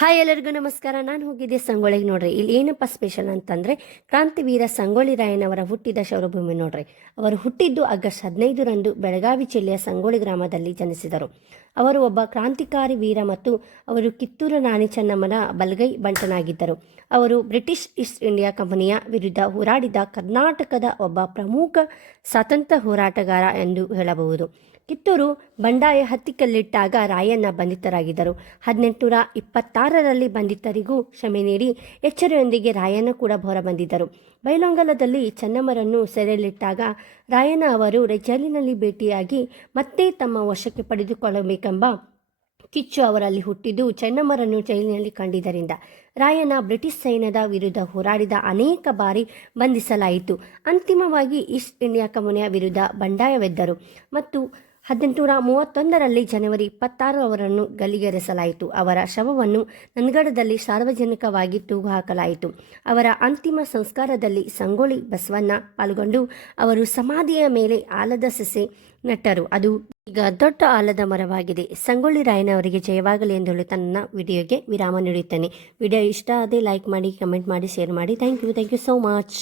Hi ಎಲ್ಲರಿಗೂ ನಮಸ್ಕಾರ. ನಾನು ಹೋಗಿದ್ದೆ ಸಂಗೊಳ್ಳಿಗೆ ನೋಡ್ರಿ. ಇಲ್ಲಿ ಏನಪ್ಪ ಸ್ಪೆಷಲ್ ಅಂತಂದ್ರೆ ಕ್ರಾಂತಿವೀರ ಸಂಗೊಳ್ಳಿ ರಾಯನವರ ಹುಟ್ಟಿದ ಶೌರಭೂಮಿ ನೋಡ್ರಿ. ಅವರು ಹುಟ್ಟಿದ್ದು ಆಗಸ್ಟ್ ಹದಿನೈದರಂದು ಬೆಳಗಾವಿ ಜಿಲ್ಲೆಯ ಸಂಗೊಳ್ಳಿ ಗ್ರಾಮದಲ್ಲಿ ಜನಿಸಿದರು. ಅವರು ಒಬ್ಬ ಕ್ರಾಂತಿಕಾರಿ ವೀರ ಮತ್ತು ಅವರು ಕಿತ್ತೂರು ರಾಣಿ ಚೆನ್ನಮ್ಮನ ಬಲಗೈ ಬಂಟನಾಗಿದ್ದರು. ಅವರು ಬ್ರಿಟಿಷ್ ಈಸ್ಟ್ ಇಂಡಿಯಾ ಕಂಪನಿಯ ವಿರುದ್ಧ ಹೋರಾಡಿದ ಕರ್ನಾಟಕದ ಒಬ್ಬ ಪ್ರಮುಖ ಸ್ವಾತಂತ್ರ್ಯ ಹೋರಾಟಗಾರ ಎಂದು ಹೇಳಬಹುದು. ಕಿತ್ತೂರು ಬಂಡಾಯ ಹತ್ತಿಕಲ್ಲಿಟ್ಟಾಗ ರಾಯಣ್ಣ ಬಂಧಿತರಾಗಿದ್ದರು. ಹದಿನೆಂಟುನೂರ ಇಪ್ಪತ್ತಾರರಲ್ಲಿ ಬಂಧಿತರಿಗೂ ಕ್ಷಮೆ ನೀಡಿ ಎಚ್ಚರಿಯೊಂದಿಗೆ ರಾಯನ ಕೂಡ ಹೊರಬಂದಿದ್ದರು ಬೈಲೊಂಗಲದಲ್ಲಿ ಚೆನ್ನಮ್ಮರನ್ನು ಸೆರೆಯಲ್ಲಿಟ್ಟಾಗ ರಾಯನ ಅವರು ಜೈಲಿನಲ್ಲಿ ಭೇಟಿಯಾಗಿ ಮತ್ತೆ ತಮ್ಮ ವಶಕ್ಕೆ ಪಡೆದುಕೊಳ್ಳಬೇಕೆಂಬ ಕಿಚ್ಚು ಅವರಲ್ಲಿ ಹುಟ್ಟಿದ್ದು ಚೆನ್ನಮ್ಮರನ್ನು ಜೈಲಿನಲ್ಲಿ ಕಂಡಿದ್ದರಿಂದ ರಾಯನ ಬ್ರಿಟಿಷ್ ಸೈನ್ಯದ ವಿರುದ್ಧ ಹೋರಾಡಿದ ಅನೇಕ ಬಾರಿ ಬಂಧಿಸಲಾಯಿತು. ಅಂತಿಮವಾಗಿ ಈಸ್ಟ್ ಇಂಡಿಯಾ ಕಂಪನಿಯ ವಿರುದ್ಧ ಬಂಡಾಯವೆದ್ದರು. ಮತ್ತು ಹದಿನೆಂಟುನೂರ ಮೂವತ್ತೊಂದರಲ್ಲಿ ಜನವರಿ ಇಪ್ಪತ್ತಾರು ಅವರನ್ನು ಗಲ್ಲಿಗೇರಿಸಲಾಯಿತು ಅವರ ಶವವನ್ನು ನನ್ಗಡದಲ್ಲಿ ಸಾರ್ವಜನಿಕವಾಗಿ ತೂಗು ಹಾಕಲಾಯಿತು ಅವರ ಅಂತಿಮ ಸಂಸ್ಕಾರದಲ್ಲಿ ಸಂಗೊಳ್ಳಿ ಬಸವಣ್ಣ ಪಾಲ್ಗೊಂಡು ಅವರು ಸಮಾಧಿಯ ಮೇಲೆ ಆಲದ ಸೆಸೆ ನೆಟ್ಟರು. ಅದು ಈಗ ದೊಡ್ಡ ಆಲದ ಮರವಾಗಿದೆ. ಸಂಗೊಳ್ಳಿ ರಾಯನವರಿಗೆ ಜಯವಾಗಲಿ ಎಂದು ಹೇಳಿ ತನ್ನ ವಿಡಿಯೋಗೆ ವಿರಾಮ ನೀಡುತ್ತೇನೆ ವಿಡಿಯೋ ಇಷ್ಟ ಆದರೆ ಲೈಕ್ ಮಾಡಿ ಕಮೆಂಟ್ ಮಾಡಿ ಶೇರ್ ಮಾಡಿ. Thank you thank you so much